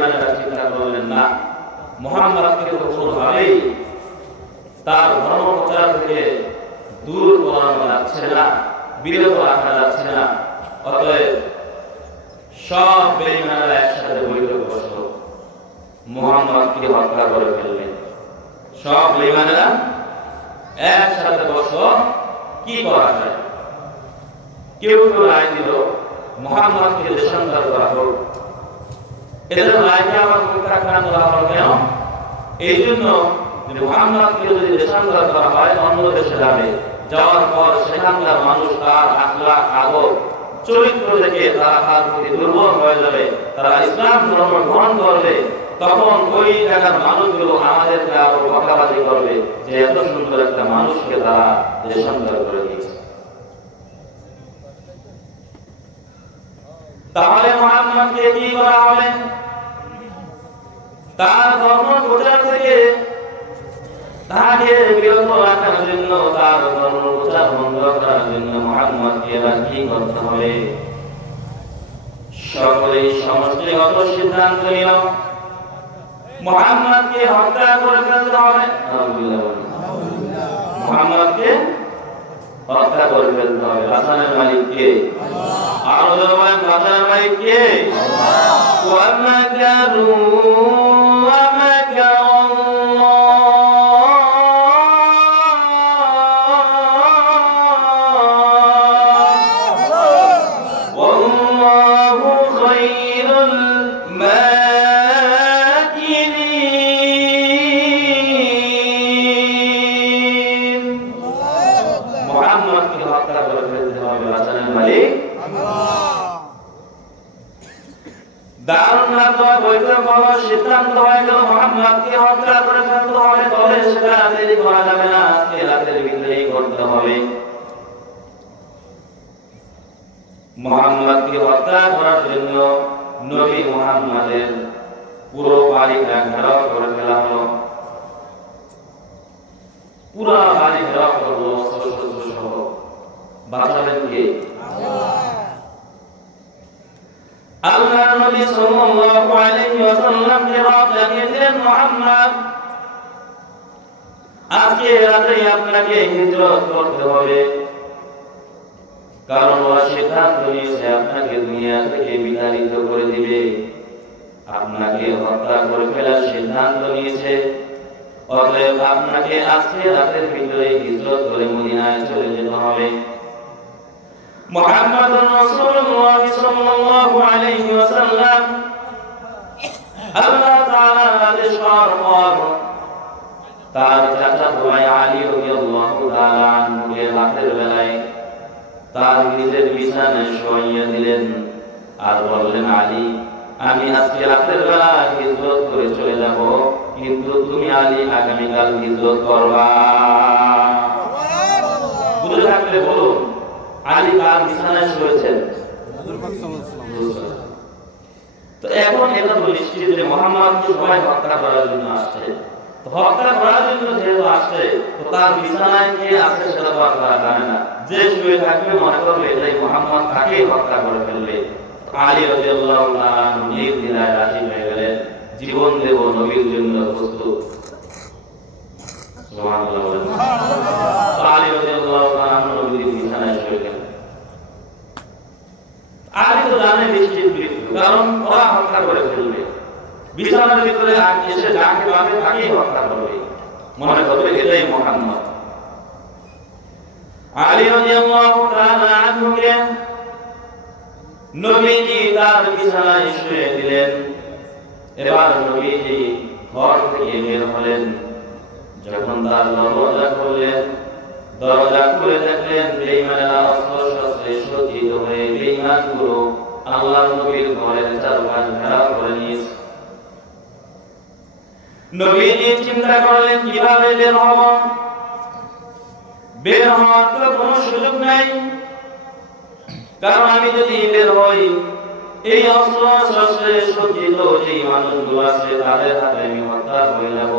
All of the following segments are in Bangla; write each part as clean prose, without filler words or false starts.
বেঈমানেরা চিন্তা করলেন না, মুহাম্মদকে তো কোনোভাবেই তার ধর্ম প্রচার থেকে দূর করানো যাচ্ছে না, বিরত রাখা যাচ্ছে না। অতএব সব বেঈমানেরা একসাথে বৈঠক বসলো, মুহাম্মদকে হত্যা করে ফেললেন। সব বেঈমানেরা একসাথে বসলো, কি করা যায়? কেউ কেউ রায় দিল মুহাম্মদকে দেশান্তর করা হোক। এদের রায়কে আবার প্রত্যাখ্যান করা হলো কেন? এই জন্য যে মুহাম্মদকে যদি দেশান্তর করা হয় অন্য দেশে যাবে, যাওয়ার পর সেখানকার মানুষ তার আখলাক আদব চরিত্র দেখে তারা তার প্রতি দুর্বল হয়ে যাবে, তারা ইসলাম ধর্ম গ্রহণ করবে। তখন ওই জায়গার মানুষগুলো আমাদেরকে আরো বকাবাজি করবে যে এত সুন্দর একটা মানুষকে তারা দেশান্তর করে দিয়েছে। তাহলে মুহাম্মদকে কি করা হবে? তার ধর্ম প্রচার থেকে তাকে বিরত রাখার জন্য, তার ধর্ম প্রচার বন্ধ করার জন্য মুহাম্মদকে এবার কি করতে হবে? সকলেই সমষ্টিগত সিদ্ধান্ত নিল মুহাম্মদকে হত্যা করে ফেলতে হবে। মুহাম্মদকে হত্যা করে ফেলতে হবে। বাঁচানোর মালিক কে? আরো জবান, বাঁচানোর মালিক কে? ওয়া মাকারু ওয়া মাকারাল্লাহ ওয়াল্লাহু খায়রুল মাকিরিন। মুহাম্মদকে হত্যা করে ফেলতে হবে। বাঁচানোর মালিক সিদ্ধান্ত হয়ে গেল মুহাম্মদকে হত্যা করে ফেলতে হবে। তবে সেটা দেরি করা যাবে না, আজকে রাতের ভিতরেই করতে হবে। মুহাম্মদকে হত্যা করার জন্য নবী মুহাম্মদের পুরো বাড়িটা ঘেরাও করে ফেলা হলো। পুরো বাড়ি ঘেরাও করলো অস্ত্র সহ। বাঁচাবেন কে? আল্লাহর নবী সাল্লাল্লাহু আলাইহি ওয়াসাল্লাম কে রাত জানিয়ে দিলেন, মুহাম্মদ আজকে রাতে আপনাকে হিজরত করতে হবে, কারণ ওরা সিদ্ধান্ত নিয়েছে আপনাকে দুনিয়া থেকে বিতাড়িত করে দিবে, আপনাকে হত্যা করে ফেলার সিদ্ধান্ত নিয়েছে। অতএব আপনাকে আজকে রাতের ভিতরে হিজরত করে মদিনায় চলে যেতে হবে। মুহাম্মদুর রাসূলুল্লাহ সাল্লাল্লাহু আলাইহি ওয়াসাল্লাম আল্লাহ তাআলার আদেশ পাওয়ার পর তার চাচা ভাই আলী রাদিয়াল্লাহু তাআলা আনহুকে রাতের বেলায় তার নিজের বিছানায় শোয়াইয়া দিলেন আর বললেন, আলী, আমি আজকে রাতের বেলা হিজরত করে চলে যাব, কিন্তু তুমি আলী আগামীকাল হিজরত করবা। বুঝে থাকলে বলুন, আলী কার বিছানায় শুয়েছেন? তো এখন এটা তো নিশ্চিত যে মুহাম্মদকে সবাই হত্যা করার জন্য আসছে। তো হত্যা করার জন্য যেহেতু আসছে, তো তার বিছানায় কে আছে সেটা তো আর করা যায় না। যে শুয়ে থাকবে মনে করবে এটাই মুহাম্মদ, তাকেই হত্যা করে ফেলবে। আলী রাদিয়াল্লাহু তাআলা নির্দ্বিধায় রাজি হয়ে গেলেন, জীবন দেব নবীর জন্য প্রস্তুত। সুবহানাল্লাহ। আলী রাদিয়াল্লাহু তাআলা নবীর বিছানায় শুয়ে গেলেন। আলী তো জানে নিশ্চিত মৃত্যু, কারণ ওরা হত্যা করে ফেলবে। বিছানার ভিতরে এসে যাকে পাবে তাকেই হত্যা করবে, মনে করবে এটাই মুহাম্মদ। আলী রাদিয়াল্লাহু তাআলা আনহুকে নবীজি তার বিছানায় শুয়ে দিলেন। এবার নবীজি ঘর থেকে বের হলেন। যখন তার দরজা খুললেন, দরজা খুলে দেখলেন বেঈমানেরা অস্ত্র-শস্ত্রে সজ্জিত হয়ে বেঈমানগুলো আল্লাহর নবীর ঘরের চারপাশ ঘেরাও করে নিয়েছে। নবীজি চিন্তা করলেন কিভাবে বের হব। বের হওয়ার তো কোনো সুযোগ নাই, কারণ আমি যদি বের হই এই অস্ত্র-শস্ত্রে সজ্জিত যে মানুষগুলো আছে তাদের হাতে আমি হত্যা হয়ে যাব।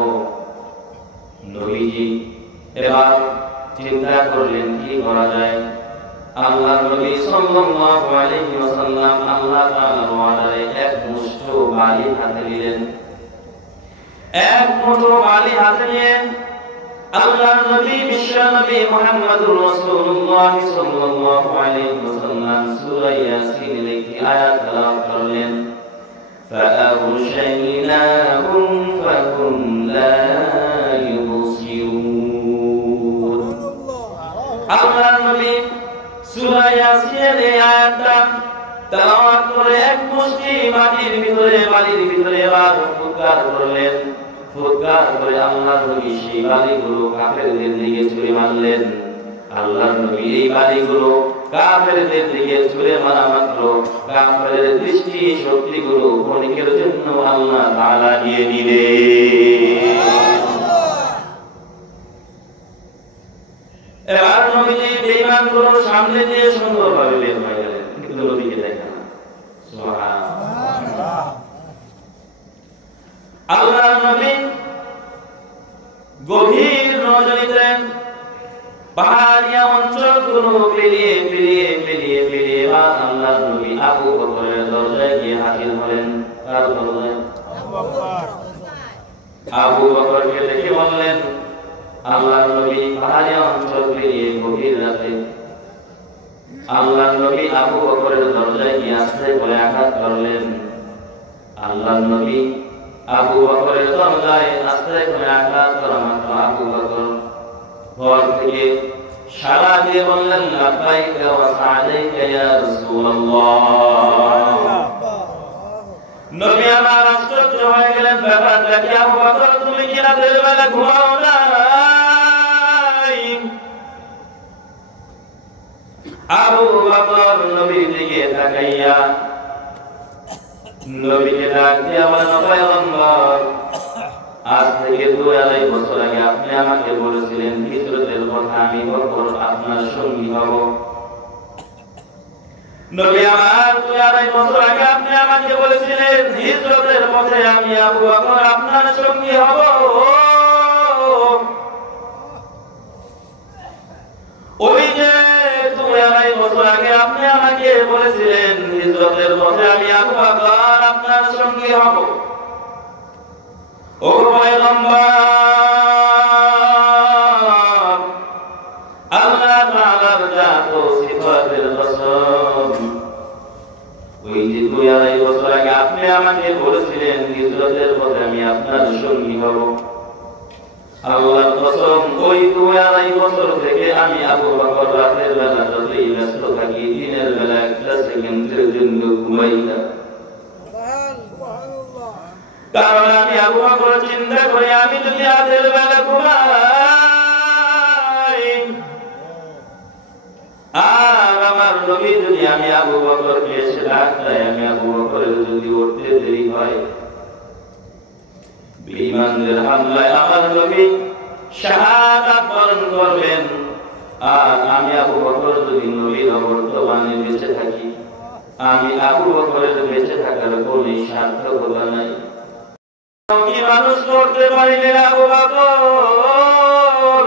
নবীজি এবার চিন্তা করলেন কি করা যায়। আল্লাহ নবী সাল্লাল্লাহু আলাইহি ওয়াসাল্লাম আল্লাহ তাআলার ওয়াদায় এক মুষ্টি বালি হাতে নিলেন। এক মুঠো বালি হাতে নিয়ে আল্লাহ নবী বিশ্ব নবী মুহাম্মদুর রাসূলুল্লাহ সাল্লাল্লাহু আলাইহি ওয়াসাল্লাম সূরা ইয়াসিনের একটি আয়াত তেলাওয়াত করলেন। فأغشيناهم فهم لا يبصرون। আল্লাহ নবী সূরা ইয়াসিনের এই আয়াতটা তেলাওয়াত করে এক মুষ্টি বালির ভিতরে আবার ফুৎকার করলেন। ফুৎকার করে আল্লাহ নবী সেই বালিগুলো কাফেরদের দিকে ছুঁড়ে মারলেন। আল্লাহ নবী এই বালিগুলো কাফেরদের দিকে ছুঁড়ে মারা মাত্র কাফেরদের দৃষ্টি শক্তিগুলো ক্ষণিকের জন্য আল্লাহ তাআলা নিয়ে নিলেন। এবার নবীজি বেঈমানগুলো সামনে দিয়ে সুন্দরভাবে বের হয়ে গেলেন, কিন্তু নবীকে দেখে না। সুবহানাল্লাহ। আল্লাহ নবী গভীর রজনীতে পাহাড়িয়া অঞ্চলগুলো পেরিয়ে আল্লাহ নবী আবু বকরের দরজায় গিয়ে হাজির হলেন। তার দরজায় আবু বকরকে দেখে বললেন, আল্লাহ নবী পাহাড়িয়া অঞ্চল পেরিয়ে গভীর রাতে আল্লাহ নবী আবু বকরের দরজায় গিয়ে আস্তে করে আঘাত করলেন। আল্লাহ নবী আবু বকরের দরজায় আস্তে করে আঘাত করা মাত্র আবু বকর ঘর থেকে সাড়া দিয়ে বললেন, লাব্বাইকা ওয়া সা'দাইকা ইয়া রাসূলুল্লাহ। নবী আমার আশ্চর্য হয়ে গেলেন, ব্যাপারটা কি আবু বকর, তুমি কি রাতের বেলা ঘুমাও নাই? আবু বকর নবীর দিকে তাকাইয়া নবীকে ডাক দিয়া বলেন, পয়গম্বর, আজ থেকে 2-2.5 বছর আগে আপনি আমাকে বলেছিলেন হিজরতের কথা, আমি বকর আপনার সঙ্গী হব। নবী আমার 2-2.5 বছর আগে আপনি আমাকে বলেছিলেন হিজরতের পথে আমি আবু বকর আপনার সঙ্গী হব। ওই যে 2-2.5 বছর আগে আপনি আমাকে বলেছিলেন হিজরতের পথে আমি আবু বকর আপনার সঙ্গী হব। ও পয়গম্বর, আল্লাহ তাআলার জাত ও সিফাতের কসম, ওই যে 2-2.5 বছর আগে আপনি আমাকে বলেছিলেন হিজরতের পথে আমি আপনার সঙ্গী হব, আল্লাহর কসম ওই 2-2.5 বছর থেকে আমি আবু বকর রাতের বেলা যতই ব্যস্ত থাকি, দিনের বেলা একটা সেকেন্ডের জন্য ঘুমাই না। কারণ আমি আবু বকর চিন্তা করি, আমি যদি রাতের বেলা ঘুমাই আর আমার নবী যদি আমি আবু বকরকে এসে ডাক দেয়, আমি আবু বকরের যদি উঠতে দেরি হয়, বেঈমানদের হামলায় আমার নবী শাহাদাত বরণ করবেন, আর আমি আবু বকর যদি নবীর বর্তমানে বেঁচে থাকি, আমি আবু বকরের বেঁচে থাকার কোনো সার্থকতা নাই। কি মানুষ করতে পারিলেন আবু বকর?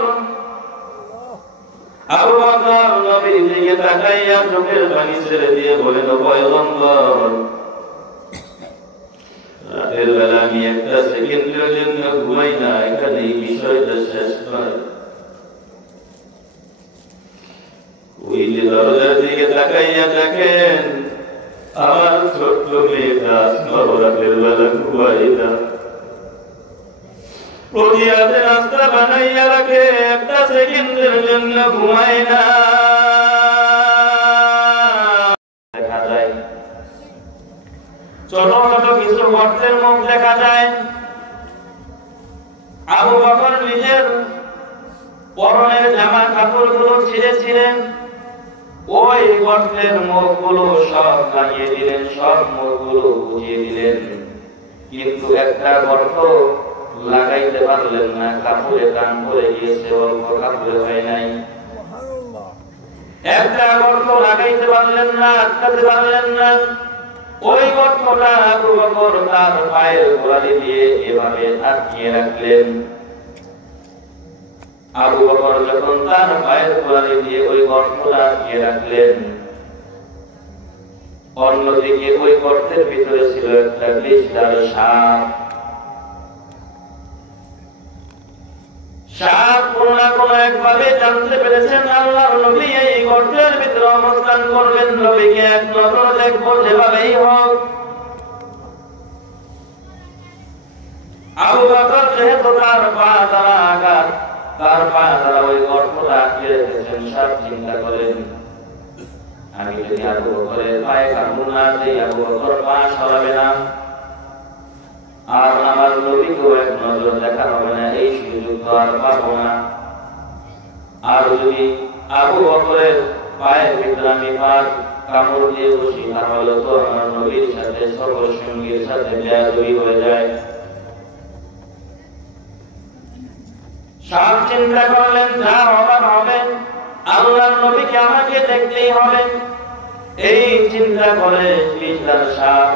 আবু বকর নবীর দিকে তাকাইয়া চোখের পানি ছেড়ে দিয়ে বলেন, ও পয়গম্বর, রাতের বেলা আমি একটা সেকেন্ডের জন্য ঘুমাই না, এখানে এই বিষয়টা শেষ নয়। ওই যে দরজার দিকে তাকাইয়া দেখেন আমার ছোট্ট মেয়েটা রাতের বেলা ঘুমাই না, প্রতি রাতে নাস্তা বানাইয়া রাখে, একটা সেকেন্ডের জন্য ঘুমায় না। দেখা যায় ছোট ছোট কিছু গর্তের মুখ দেখা যায়। আবু বকর নিজের পরনের জামা কাপড়গুলো ছিঁড়েছিলেন, ওই গর্তের মুখগুলো সব লাগিয়ে দিলেন, সব মুখগুলো বুঝিয়ে দিলেন, কিন্তু একটা গর্ত লাগাইতে পারলেন না, কাপড়ে টান পড়ে গিয়েছে, অল্প কাপড়ে হয় নাই। একটা গর্ত লাগাইতে পারলেন না, আটকাতে পারলেন না, ওই গর্তটা আবু বকর তার পায়ের গোড়ালি দিয়ে এভাবে আটকিয়ে রাখলেন। আবু বকর যখন তার পায়ের গোড়ালি দিয়ে ওই গর্তটা দিয়ে রাখলেন, অন্যদিকে ওই গর্তের ভিতরে ছিল একটা বিষধর সাপ। সাপ কোনো না কোনো একভাবে জানতে পেরেছেন আল্লাহর নবী এই গর্তের ভিতরে অবস্থান করবেন, নবীকে এক নজর দেখবো যেভাবেই হোক। আবু বকর যেহেতু তার পা দ্বারা আঘাত, তার পা দ্বারা ওই গর্তটা আটকে রেখেছেন, সাপ চিন্তা করেন আমি যদি আবু বকরের পায়ে কামড় না দিই আবু বকর পা সরাবে না, আর আমার নবীকেও এক নজর দেখা হবে না, এই সুযোগ তো আর পাবো না। আর যদি আবু বকরের পায়ের ভিতরে আমি পা কামড় দিয়ে বসি তাহলে তো আমার নবীর সাথে সকল সঙ্গীর সাথে বেয়াদবি হয়ে যায়। সাপ চিন্তা করলেন যা হবার হবে, আল্লাহর নবীকে আমাকে দেখতেই হবে। এই চিন্তা করে বিষধর সাপ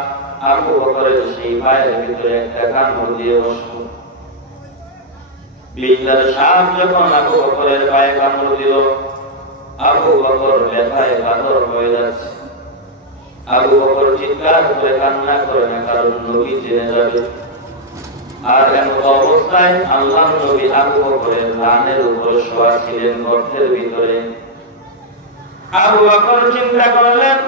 আবু বকরের সেই পায়ের ভিতরে একটা কামড় দিয়ে বসল। বিষধর সাপ যখন আবু বকরের পায়ে কামড় দিল, আবু বকর ব্যথায় কাতর হয়ে যাচ্ছে। আবু বকর চিৎকার করে কান্না করে না, কারণ নবী জেনে যাবে। আর এমন অবস্থায় আল্লাহর নবী আবু বকরের রানের উপর শোয়া ছিলেন গর্তের ভিতরে। আবু বকর চিন্তা করলেন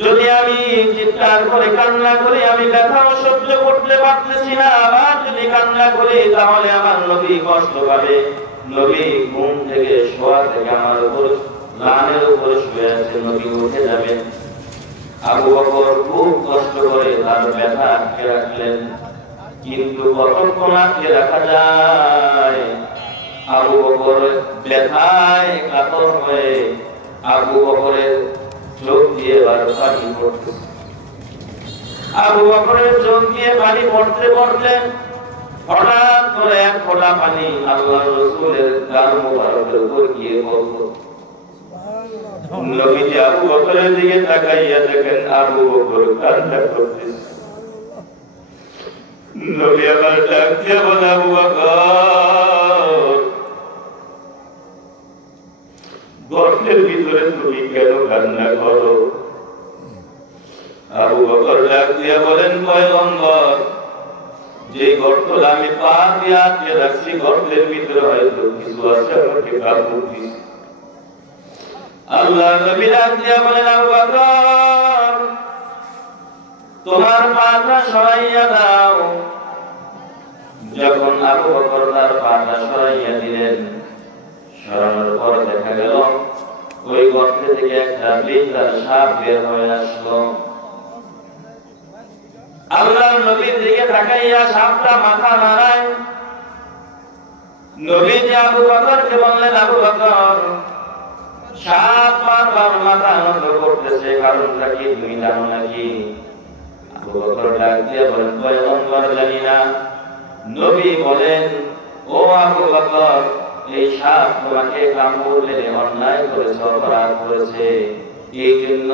যদি আমি চিৎকার করে কান্না করি, আমি ব্যথা সহ্য করতে পারতেছি না, আবার যদি কান্না করি তাহলে আমার নবী কষ্ট পাবে। নবী ঘুম থেকে শোয়া থেকে আমার উপর রানের উপর শুয়ে আছে, নবী উঠে যাবেন। আবু বকর খুব কষ্ট করে তার ব্যথা আটকে রাখলেন, কিন্তু কতক্ষণ আটকে রাখা যায়? আবু বকর ব্যথায় কাতর হয়ে আবু বকরের চোখ দিয়ে পানি পড়তে, আবু বকরের চোখ দিয়ে পানি পড়তে পড়তে হঠাৎ করে এক ফোঁটা পানি আল্লাহর রাসূলের গাল মোবারকের উপর গিয়ে পড়ল। নবীজি আবু বকরের দিকে তাকাইয়া দেখেন আবু বকর কান্না করতেছে। নবী আবার ডাক দিয়ে বলে আবু বকর, গর্তের ভিতরে তুমি কেন কান্না করো? আবু বকর ডাক দিয়ে বলেন পয়গম্বর, যে গর্তটা আমি পা দিয়ে আটকে রাখছি গর্তের ভিতরে হয়তো কিছু আছে, আমাকে কামড় দিছে। আল্লাহ নবী ডাক দিয়ে বলেন আবু বকর, তোমার পাটা সরাইয়া দাও। যখন আবু বকর তার পাটা সরাইয়া দিলেন, সরানোর পর দেখা গেল ওই গর্ত থেকে একটা বিষধর সাপ বের হয়ে আসলো। আল্লাহর নবীর দিকে তাকাইয়া সাপটা মাথা নাড়ায়। নবীজি আবু বকরকে বললেন আবু বকর, সাপ বারবার মাথা নত করতেছে, কারণটা কি তুমি জানো নাকি? আবু বকর ডাক দিয়ে বলেন পয়গম্বর জানি না। নবী বলেন ও আবু বকর, এই সাপ তোমাকে কামড় মেরে অন্যায় করেছে, অপরাধ করেছে, এই জন্য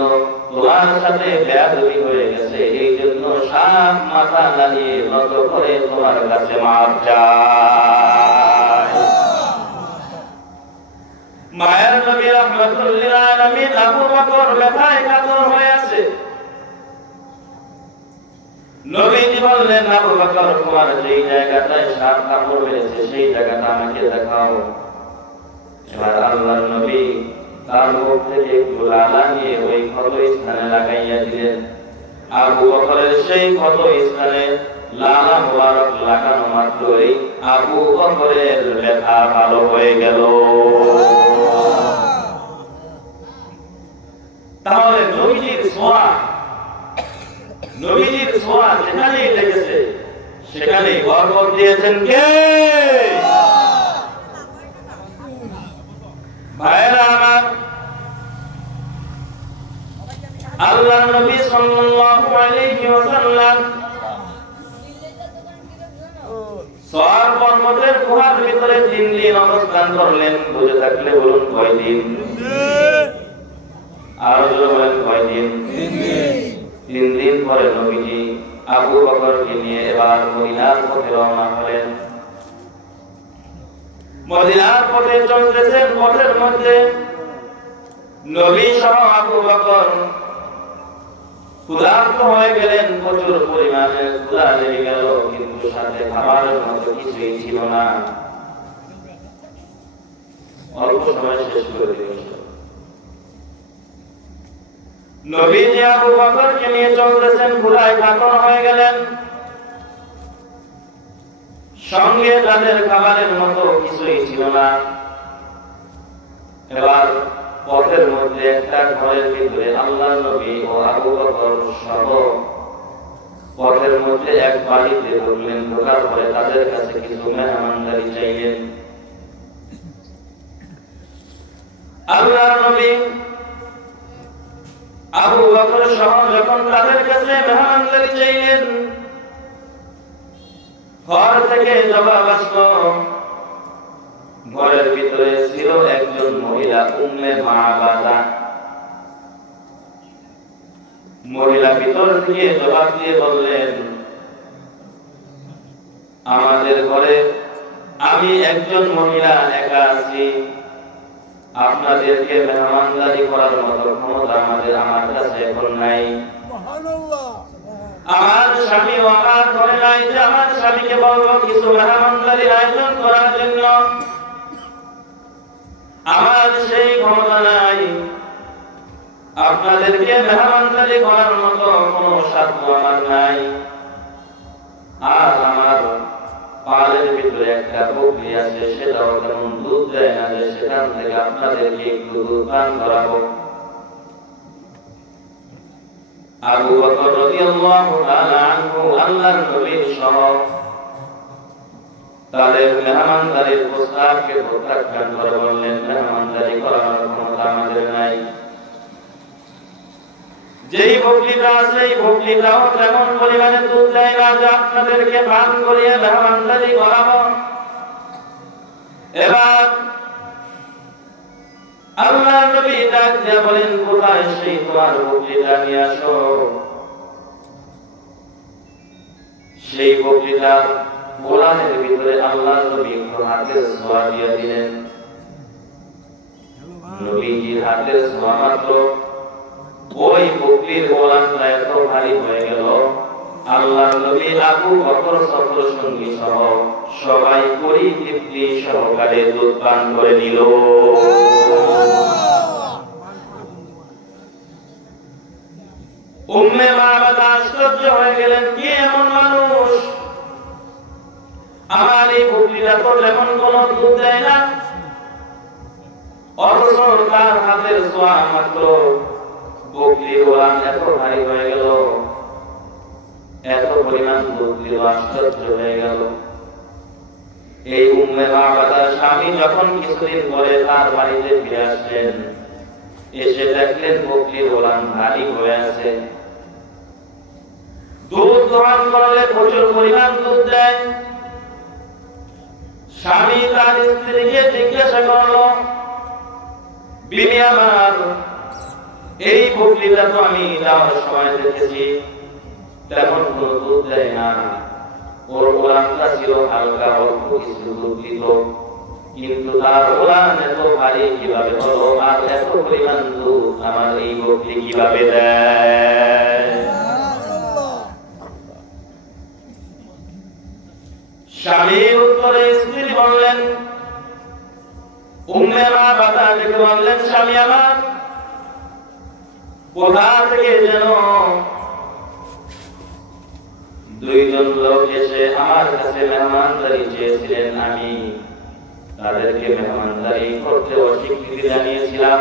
তোমার সাথে বেয়াদবি হয়ে গেছে, এই জন্য সাপ মাথা নাড়িয়ে নত করে তোমার কাছে মাপ চায়। মায়ের নবী রাহমাতুল লিল আলামিন আবু বকর ব্যথায় কাতর হয়ে আছে। নবীজি বললেন আবু বকর, তোমার যেই জায়গাটায় সাপ কামড় মেরেছে সেই জায়গাটা আমাকে দেখাও। এবার আল্লাহর নবী তার মুখ থেকে একটু লালা নিয়ে ওই ক্ষত স্থানে লাগাইয়া দিলেন। আবু বকরের সেই ক্ষত স্থানে লালা মোবারক লাগানো মাত্রই আবু বকরের ব্যথা ভালো হয়ে গেল। তাহলে নবীজির ছোঁয়া, নবীজির ছোঁয়া যেখানেই লেগেছে সেখানেই বরকত দিয়েছেন কে? ভাইরা আমার, আল্লাহর নবী সাল্লাল্লাহু আলাইহি ওয়াসাল্লাম সওয়ার পর্বতের গুহার ভিতরে 3 দিন অবস্থান করলেন। বুঝে থাকলে বলুন কয় দিন? আর বলেন কয় দিন? 3 দিন পরে নবীজি আবু বকরকে নিয়ে এবার মদিনার পথে রওনা হলেন। মদিনার পথে চলতেছেন, পথের মধ্যে নবী সহ আবু বকর ক্ষুধার্ত হয়ে গেলেন, প্রচুর পরিমাণে ক্ষুধা লেগে গেল, কিন্তু সাথে খাবারের মতো কিছুই ছিল না। অল্প সময় শেষ করে দিল। নবীজি আবু বকরকে নিয়ে চলতেছেন, ক্ষুধায় কাতর হয়ে গেলেন, সঙ্গে তাদের খাবারের মতো কিছুই ছিল না। এবার পথের মধ্যে একটা ঘরের ভিতরে আল্লাহর নবী ও আবু বকর সহ পথের মধ্যে এক বাড়িতে ঢুকলেন। ঢোকার পরে তাদের কাছে কিছু মেহমানদারি চাইলেন। আল্লাহর নবী আবু বকর সহ যখন তাদের কাছে মেহমানদারি চাইলেন, ঘর থেকে জবাব আসলো। ঘরের ভিতরে ছিল একজন মহিলা, উম্মে মাবাদা। মহিলা ভিতর থেকে জবাব দিয়ে বললেন, আমাদের ঘরে আমি একজন মহিলা একা আছি, আপনাদেরকে মেহমানদারি করার মতো ক্ষমতা আমার কাছে এখন নাই। আমার স্বামী আমার ঘরে নাই যে আমার স্বামীকে বলবো কিছু মেহমানদারির আয়োজন করার জন্য, আমার সেই ক্ষমতা নাই। আপনাদেরকে মেহমানদারি করার মতো কোনো সাধ্য আমার নাই। আর আমার পালের ভিতরে একটা বকরি আছে, সেটাও তেমন দুধ দেয় না যে সেখান থেকে আপনাদেরকে একটু দুধ পান করাবো। আবু বকর রাদিয়াল্লাহু তাআলা আনহু আল্লাহর নবীর সহ তাদের মেহমানদারির প্রস্তাবকে প্রত্যাখ্যান করে বললেন, মেহমানদারি করার ক্ষমতা আমাদের নাই। যেই বকরিটা আছে এই বকরিটাও তেমন পরিমাণে দুধ দেয় না যে আপনাদেরকে পান করিয়ে মেহমানদারি করাবো। এবার আল্লাহ নবী ডাক দিয়ে বলেন, কোথায় সেই তোমার বকরিটা নিয়ে আসো। সেই বকরিটার গোলামের ভিতরে আল্লাহ নবী হাতের ছোঁয়া দিয়ে দিলেন। নবীজির হাতের ছোঁয়া মাত্র ওই বকরির গোলামটা এত ভারী হয়ে গেল, আল্লাহ নবী আবু বকর সফর সঙ্গী সহ সবাই পরিতৃপ্তি সহকারে দুধ পান করে নিল। উম্মে মাবাদা আশ্চর্য হয়ে গেলেন, কি এমন মানুষ, আমার এই বকরিটা তো তেমন কোনো দুধ দেয় না, অথচ তার হাতের ছোঁয়া মাত্র বকরির গোলাম এত ভারী হয়ে গেল, এত পরিমাণ দুধ দিল। আশ্চর্য হয়ে গেল। এই উম্মে মাবাদার স্বামী যখন কিছুদিন পরে তার বাড়িতে ফিরে আসলেন, এসে দেখলেন বকরির গোলাম ভারী হয়ে আছে। দুধ দোহন করলে প্রচুর পরিমাণ দুধ দেয়। স্বামী তার স্ত্রীকে জিজ্ঞাসা করলো, বিবি আমার, এই বকরিটা তো আমি যাওয়ার সময় দেখেছি তেমন কোনো দুধ দেয় না, ওর গোলামটা ছিল হালকা অল্প কিছু দুধ দিত, কিন্তু তার গোলাম এত ভারী কিভাবে হলো, আর এত পরিমাণ দুধ আমার এই বকরি কিভাবে দেয়। স্বামীর উত্তরে স্ত্রী বললেন, উম্মে মাবাদা ডেকে বললেন, স্বামী আমার, কোথা থেকে যেন দুইজন লোক এসে আমার কাছে মেহমানদারি চেয়েছিলেন, আমি তাদেরকে মেহমানদারি করতে অস্বীকৃতি জানিয়েছিলাম,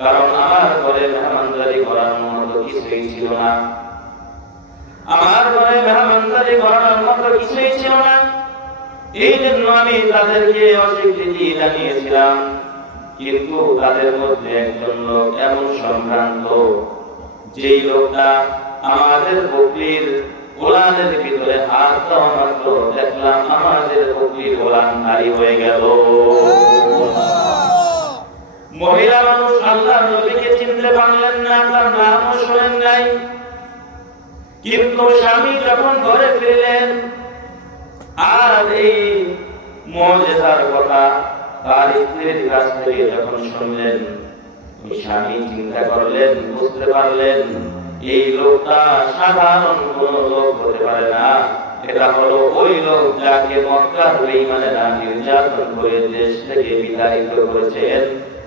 কারণ আমার ঘরে মেহমানদারি করার মতো কিছুই ছিল না। আমার ঘরে মেহমানদারি করার মতো কিছুই ছিল না, এই জন্য আমি তাদেরকে অস্বীকৃতি জানিয়েছিলাম। কিন্তু তাদের মধ্যে একজন লোক এমন সম্ভ্রান্ত, যেই লোকটা আমাদের বকরির গোলামের ভিতরে হাত দেওয়া মাত্র দেখলাম আমাদের বকরির গোলাম ভারী হয়ে গেল। মহিলা মানুষ আল্লাহর নবীকে চিনতে পারলেন না, তার নামও শোনেন নাই। কিন্তু স্বামী যখন ঘরে ফিরলেন আর এই মুজিজার কথা তার স্ত্রীর কাছ থেকে যখন শুনলেন, ওই স্বামী চিন্তা করলেন, বুঝতে পারলেন এই লোকটা সাধারণ কোন লোক হতে পারে না, এটা হলো ওই লোক যাকে মক্কার বেঈমানেরা নির্যাতন করে দেশ থেকে বিতাড়িত করেছেন,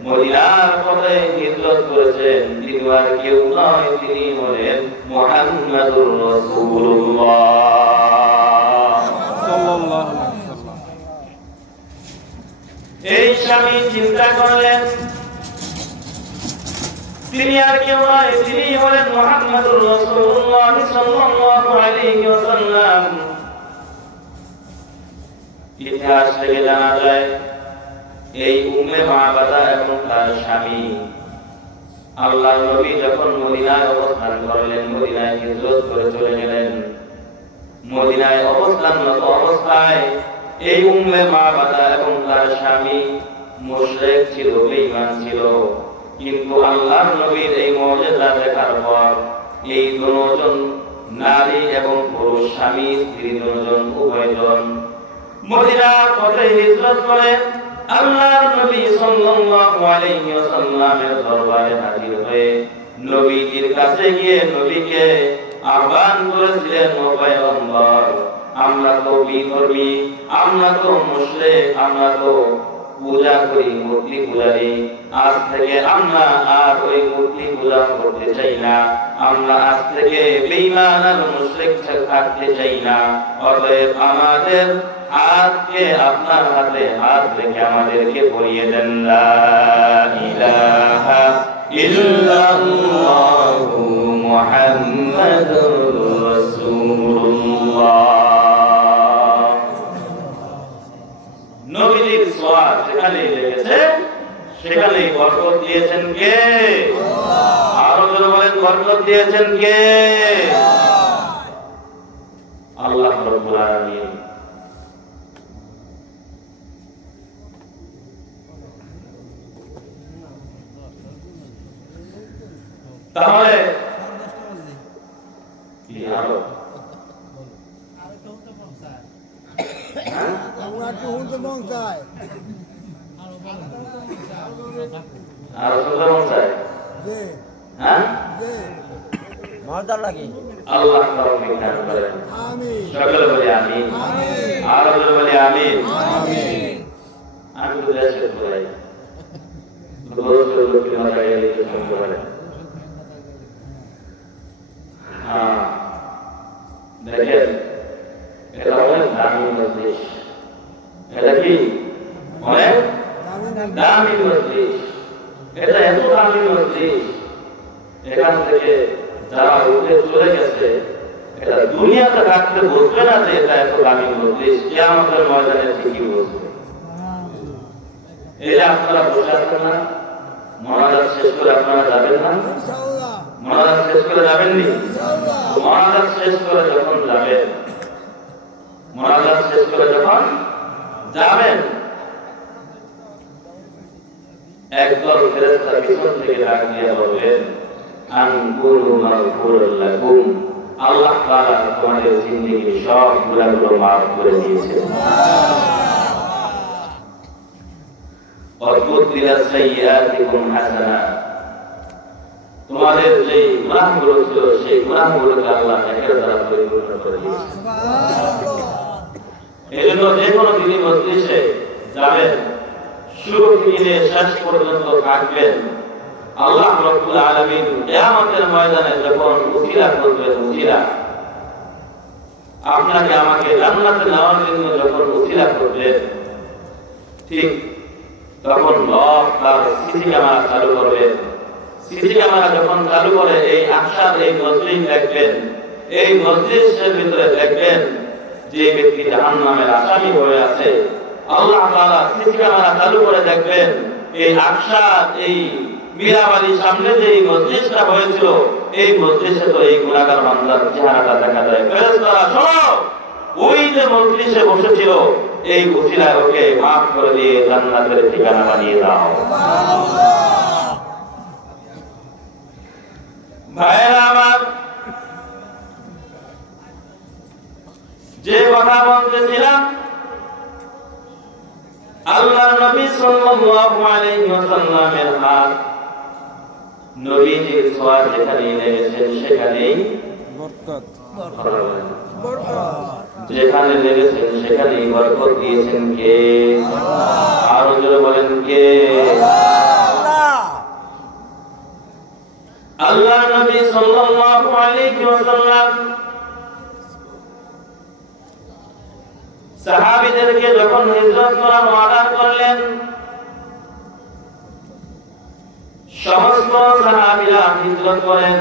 মদিনার পথে হিজরত করেছেন। তিনি আর কেউ নয়, তিনি হলেন মুহাম্মাদুর রাসূলুল্লাহ সাল্লাল্লাহু আলাইহি ওয়াসাল্লাম। এই স্বামী চিন্তা করলেন তিনি আর কেউ নয়, তিনি হলেন মুহাম্মাদুর রাসূলুল্লাহ সাল্লাল্লাহু আলাইহি ওয়াসাল্লাম। ইতিহাস থেকে জানা যায় এই উম্মে মাবাদা এবং তার স্বামী আল্লাহর নবী যখন মদিনায় অবস্থান করলেন, মদিনায় হিজরত করে চলে গেলেন, মদিনায় অবস্থানরত অবস্থায় এই উম্মে মাবাদা এবং তার স্বামী মুশরিক ছিল, বেঈমান ছিল। কিন্তু আল্লাহর নবীর এই মুজিজা দেখার পর এই দুজন নারী এবং পুরুষ স্বামী স্ত্রী দুজন উভয়জন মদিনার পথে হিজরত করে আল্লাহর নবী সাল্লাল্লাহু আলাইহি ওয়াসাল্লামের দরবারে হাজির হয়ে নবীজির কাছে গিয়ে নবীকে আহ্বান করেছিলেন, ও পয়গম্বর, আমরা তো বিধর্মী, আমরা তো মুশরিক, আমরা তো পূজা করি, মূর্তি পূজারি। আজ থেকে আমরা আর ওই মূর্তি পূজা করতে চাই না, আমরা আজ থেকে বেঈমান আর মুশরিক থাকতে চাই না। অতএব আমাদের হাতকে আপনার হাতে হাত রেখে আমাদেরকে পরিয়ে দেন, লা ইলাহা ইল্লাল্লাহু মুহাম্মাদুর রাসূলুল্লাহ। নবীজির সোয়াব যেখানেই লেগেছে সেখানেই বরকত দিয়েছেন কে? আরো জোরে বলেন, বরকত দিয়েছেন কে? আল্লাহ রাব্বুল আলামিন। তাহলে কি আরো মজা লাগে। আল্লাহ সকলে বলি আমিন, আরো বলি আমিন। আমি তো দেশে বলাই দেখেন, এটা অনেক দামি মজলিস। এটা কি অনেক দামি মজলিস? এটা এত দামি মজলিস, এখান থেকে যারা উঠে চলে গেছে এটা দুনিয়াতে থাকতে বুঝবে না যে এটা এত দামি মজলিস। কিয়ামতের ময়দানে ঠিকই বুঝবে। এই যে আপনারা বসে আছেন না, মোনাজাত শেষ করে আপনারা যাবেন না? মোনাজাত শেষ করে যাবেননি? মোনাজাত শেষ করে যখন যাবেন, মোনাজাত শেষ করে যখন যাবেন, একদল ফেরেশতা পিছন থেকে ডাক দিয়ে বলবেন, আনকুলু মাগফুরুল লাকুম, আল্লাহ তাআলা তোমাদের জিন্দেগির সব গুনাহগুলো মাফ করে দিয়েছেন। ওয়াবুদ্দিলাস সাইয়্যাতিকুম হাসানাত, তোমাদের যে গুনাহগুলো ছিল সেই গুনাহগুলোকে আল্লাহ নেকের দ্বারা পরিপূর্ণ করে দিয়েছেন। এজন্য যে কোনো দিনই মজলিসে যাবেন, শুরু থেকে শেষ পর্যন্ত থাকবেন, আল্লাহ রাব্বুল আলামিন কিয়ামতের ময়দানে যখন উসিলা করবেন, উসিলা আপনাকে আমাকে জান্নাতে নেওয়ার জন্য যখন উসিলা করবেন, ঠিক তখন রব তার সিসি ক্যামেরা চালু করবেন। সিসি ক্যামেরা যখন চালু করে এই আকশার এই মজলিস দেখবেন, এই মজলিসের ভিতরে দেখবেন যে ব্যক্তি জাহান্নামের আসামি হয়ে আছে, আল্লাহ তাআলা সিসি ক্যামেরা চালু করে দেখবেন এই আকশার এই মীরাবাড়ির সামনে যে এই মজলিসটা হয়েছিল, এই মজলিসে তো এই গুনাহগার বান্দার চেহারাটা দেখা যায়। ফেরেশতারা শোনো, ওই যে মজলিসে বসেছিল এই উসিলায় ওকে মাফ করে দিয়ে জান্নাতের ঠিকানা বানিয়ে দাও। ভাইরা আমার, যে কথা বলতেছিলাম আল্লাহ নবী সাল্লাল্লাহু আলাইহি ওয়াসাল্লামের হাত নবীজির ছোঁয়া যেখানে লেগেছেন সেখানেই বরকত, যেখানে লেগেছেন সেখানেই বরকত দিয়েছেন কে? আরো জোরে বলেন কে? আল্লাহ নবী সাল্লাল্লাহু আলাইহি ওয়াসাল্লাম সাহাবীদেরকে যখন হিজরত করার ওয়াদা করলেন, সমস্ত সাহাবীরা হিজরত করেন।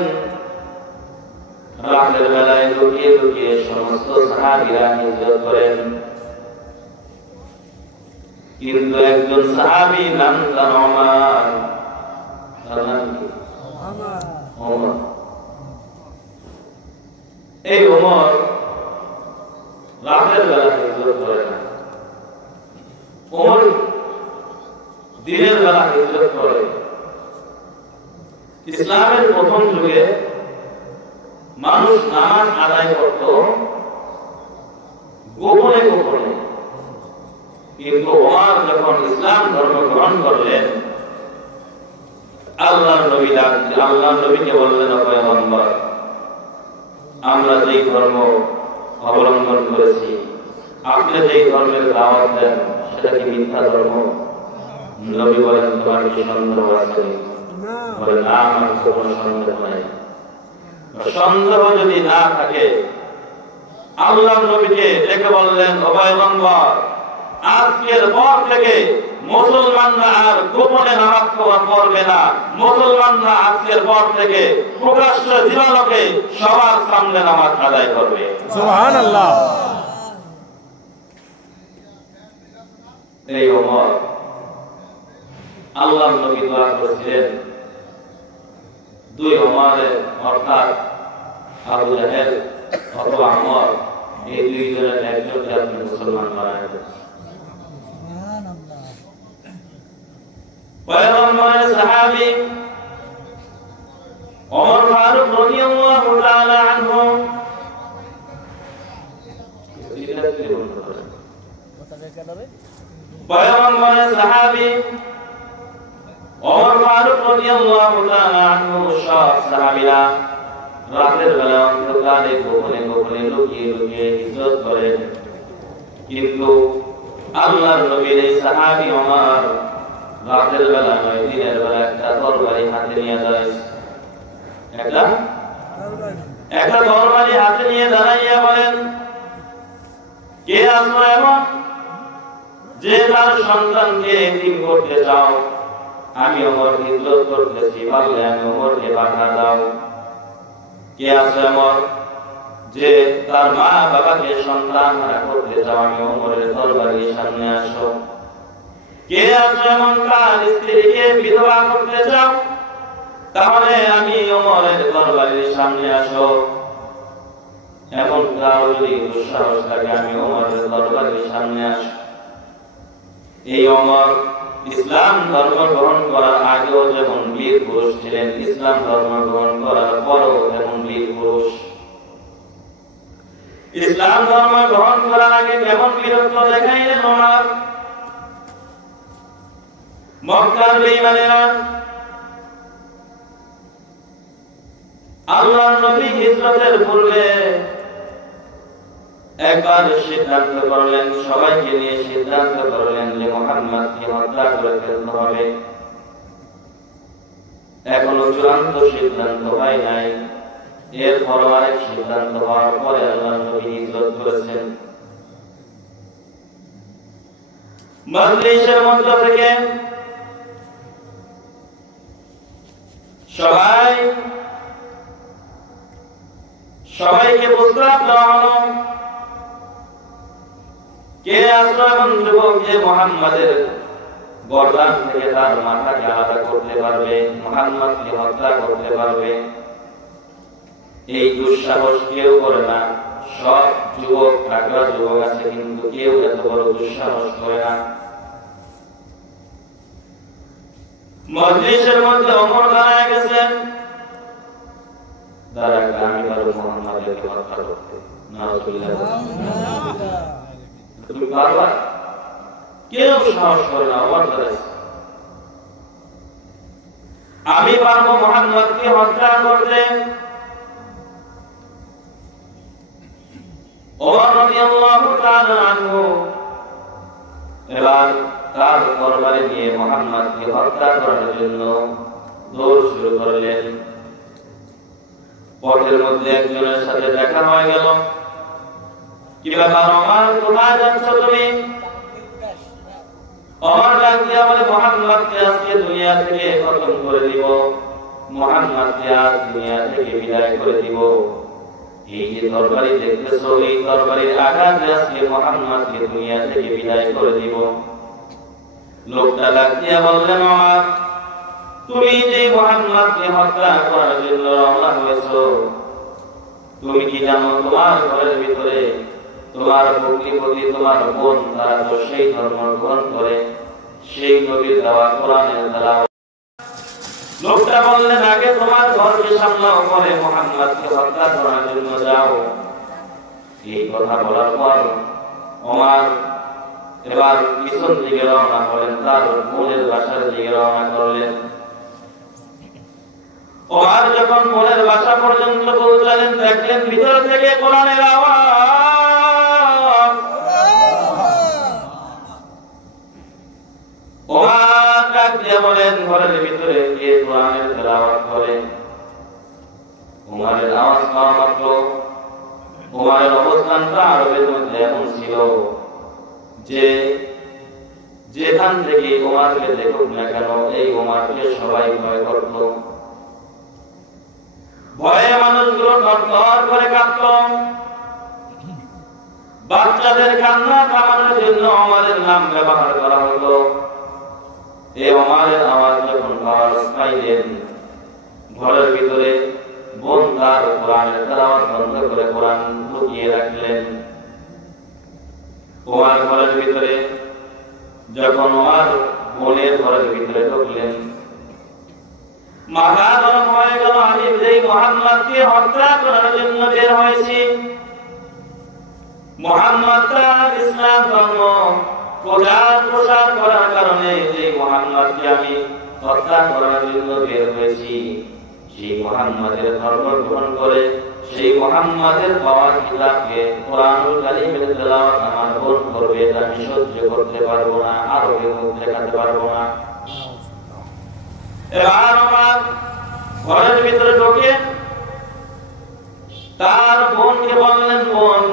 রাতের বেলায় লুকিয়ে লুকিয়ে সমস্ত সাহাবীরা হিজরত করেন, কিন্তু একজন সাহাবী নাম তার ওমর, তার নাম কি? ওমর। এই ওমর রাতের বেলা হিজরত করে না, ওমর দিনের বেলা হিজরত করে। ইসলামের প্রথম যুগে মানুষ নামাজ আদায় করত গোপনে গোপনে, কিন্তু ওমর যখন ইসলাম ধর্ম গ্রহণ করলেন, আল্লাহর নবীকে বললেন, ও পয়গম্বর, আমরা যেই ধর্ম অবলম্বন করেছি, আপনি যেই ধর্মের দাওয়াত দেন সেটা কি মিথ্যা ধর্ম? নবী বলেন, তোমার কি সন্দেহ আছে? বলে, না, আমার কোনো সন্দেহ নাই। সন্দেহ যদি না থাকে, আল্লাহর নবীকে ডেকে বললেন, ও পয়গম্বর, আজকের পর থেকে মুসলমানরা আর গোপনে নামাজ পড়বে না, মুসলমানরা আজকের পর থেকে প্রকাশ্য দিবালোকে সবার সামনে নামাজ আদায় করবে। সুবহানাল্লাহ। এই ওমর, আল্লাহর নবী দোয়া করেছিলেন দুই ওমরের, অর্থাৎ আবু জাহেল অথবা ওমর, এই দুইজনের একজনকে আপনি মুসলমান বানায় দেন। পয়গম্বরের সাহাবী ওমর ফারুক রাদিয়াল্লাহু তাআলা আনহু পয়গম্বরের সাহাবী ওমর ফারুক রাদিয়াল্লাহু তাআলা আনহু সব সাহাবীরা রাতের বেলা অন্ধকারে গোপনে গোপনে লুকিয়ে লুকিয়ে হিজরত করেন, কিন্তু আল্লাহর নবীর এই সাহাবী ওমর রাতের বেলা নয়, দিনের বেলা একটা তরবারি হাতে নিয়ে যায়, একটা তরবারি হাতে নিয়ে দাঁড়াইয়া বলেন, কে আসলো এমন যে তার সন্তানকে এতিম করতে চাও? আমি ওমর হিজরত করতেছি, পারলে আমি ওমরকে পাঠা দাও। কে আসলো এমন যে তার মা বাবাকে সন্তান হারা করতে চাও? আমি ওমরের তরবারি সামনে আসো। কে আসলো এমন তার স্ত্রীকে বিধবা করতে চাও? তাহলে আমি ওমরের তরবারির সামনে আসো। এমন কারো যদি দুঃসাহস থাকে, আমি ওমরের তরবারির সামনে আসো। এই ওমর ইসলাম ধর্ম গ্রহণ করার আগেও যেমন বীর পুরুষ ছিলেন, ইসলাম ধর্ম গ্রহণ করার পরও যেমন বীর পুরুষ। ইসলাম ধর্ম গ্রহণ করার আগে কেমন বীরত্ব দেখাইলেন ওমর। মক্কার বেঈমানেরা আল্লাহর নবী হিজরতের পূর্বে একবার সিদ্ধান্ত করলেন, সবাইকে নিয়ে সিদ্ধান্ত করলেন যে মুহাম্মদকে হত্যা করে ফেলতে হবে। এখনো চূড়ান্ত সিদ্ধান্ত হয় নাই, এরপর আরেক সিদ্ধান্ত হওয়ার পরে আল্লাহর নবী হিজরত করেছেন। মজলিসের মধ্য থেকে সবাইকে প্রস্তাব দেওয়া হলো, কে আসলো এমন যুবক যে মুহাম্মাদের গর্দান থেকে তার মাথাকে আলাদা করতে পারবে, মুহাম্মাদকে হত্যা করতে পারবে? এই দুঃসাহস কেউ করে না। সব যুবক, টাকরা যুবক আছে, কিন্তু কেউ এত বড় দুঃসাহস করে না। মজলিসের মধ্যে ওমর দাঁড়ায় গেছেন, আমি পারবো মুহাম্মাদকে হত্যা করতে। নাউযুবিল্লাহ। তুমি পারবা? কেউ সাহস করে না। আমি পারবো মুহাম্মদকে হত্যা করতে। ওমর রাদিয়াল্লাহু তাআলা আনহু এবার তার তরবারি নিয়ে মুহাম্মদকে হত্যা করার জন্য দৌড় শুরু করলেন। পথের মধ্যে একজনের সাথে দেখা হয়ে গেল। কি ব্যাপার ওমর, কোথায় যাচ্ছ তুমি? ওমর ডাক দিয়ে বলে, মুহাম্মদকে আজকে দুনিয়া থেকে খতম করে দিব, মুহাম্মদকে আজ দুনিয়া থেকে বিদায় করে দিব। এই যে তরবারি দেখতেছো, এই তরবারির আঘাতে আজকে মুহাম্মদকে দুনিয়া থেকে বিদায় করে দিব। লোকটা ডাক দিয়ে বললেন, ওমর, তুমি যে মুহাম্মদকে হত্যা করার জন্য রওনা হয়েছো, তুমি কি জানো তোমার ঘরের ভিতরে তোমার ভগ্নিপতি, তোমার বোন, তারা তো সেই ধর্ম গ্রহণ করে, সেই নবীর দেওয়া কোরআনের দ্বারা। লোকটা বললেন, আগে তোমার ঘরকে সামলাও, পরে মুহাম্মদকে হত্যা করার জন্য যাও। এই কথা বলার পর ওমর এবার পিছন দিকে রওনা হলেন, তার বোনের বাসার দিকে রওনা করলেন। ওমর যখন বোনের বাসা পর্যন্ত পৌঁছালেন, দেখলেন ভিতর থেকে কোরআনের আওয়াজ। ওমর ডাক দিয়ে বলেন, ঘরের ভিতরে কে কোরআনের তেলাওয়াত করে? ওমরের আওয়াজ পাওয়া মাত্র ওমরের অবস্থানটা আরবের মধ্যে এমন ছিল যে যেখান থেকে ওমরকে দেখুক না কেন, এই ওমরকে সবাই ভয় করত। ভয়ে মানুষগুলো থরথর করে কাঁপত। বাচ্চাদের কান্না থামানোর জন্য ওমরের নাম ব্যবহার করা হতো। এই ওমরের আওয়াজ যখন পাইলেন, ঘরের ভিতরে বোন তার কোরআনের তেলাওয়াত বন্ধ করে কোরআন লুকিয়ে রাখলেন। ওমর ঘরের ভিতরে যখন ওমর বোনের ঘরের ভিতরে ঢুকলেন, মাথা গরম হয়ে গেল। আমি যেই মুহাম্মদকে হত্যা করার জন্য বের হয়েছি, মুহাম্মদ তার ইসলাম ধর্ম প্রচার করার কারণে যে মুহাম্মদকে আমি হত্যা করার জন্য বের হয়েছি, সেই মুহাম্মদের ধর্ম গ্রহণ করে সেই মুহাম্মদের পাওয়া কিতাবকে কোরআনুল কারীমের তেলাওয়াত আমার বোন করবে, এটা আমি সহ্য করতে পারবো না, আরো কেউ দেখাতে পারবো না। এবার আমার ঘরের ভিতরে ঢোকে তার বোনকে বললেন, বোন,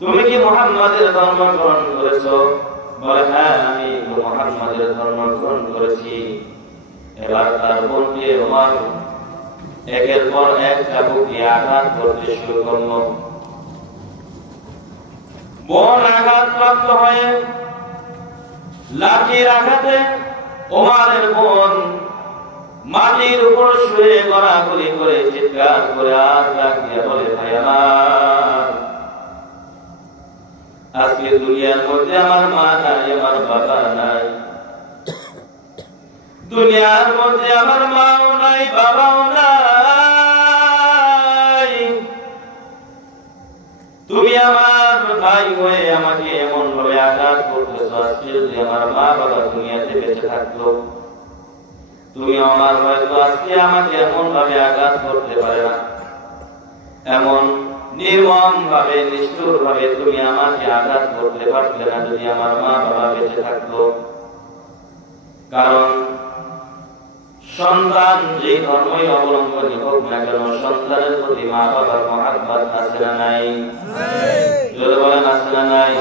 তুমি কি মুহাম্মদের ধর্ম গ্রহণ করেছো? বলে, হ্যাঁ, আমি মুহাম্মদের ধর্ম গ্রহণ করেছি। এবার তার বোনকে ওমর একের পর এক চাবুক দিয়ে আঘাত করতে শুরু করল। বোন আঘাতপ্রাপ্ত হয়ে লাঠির আঘাতে ওমরের বোন মাটির উপর শুয়ে গড়াগড়ি করে চিৎকার করে আর ডাক দিয়ে বলে, ভাই আমার, আজকে দুনিয়ার মধ্যে আমার মা নাই, আমার বাবা নাই, দুনিয়ার মধ্যে আমার মাও নাই, বাবাও নাই। তুমি আমার ভাই হয়ে আমাকে এমন ভাবে আঘাত করতেছ, আজকে যদি আমার মা বাবা দুনিয়াতে বেঁচে থাকতো, তুমি আমার হয়তো আজকে আমাকে এমন ভাবে আঘাত করতে পারে না, এমন নির্মম ভাবে, নিষ্ঠুর ভাবে তুমি আমাকে আঘাত করতে পারতে না যদি আমার মা বাবা বেঁচে থাকতো। কারণ সন্তান যে ধর্মই অবলম্বন হোক না কেন, সন্তানের প্রতি মা বাবার মহাব্বত আছে না নাই? জোরে বলেন, আছে না নাই?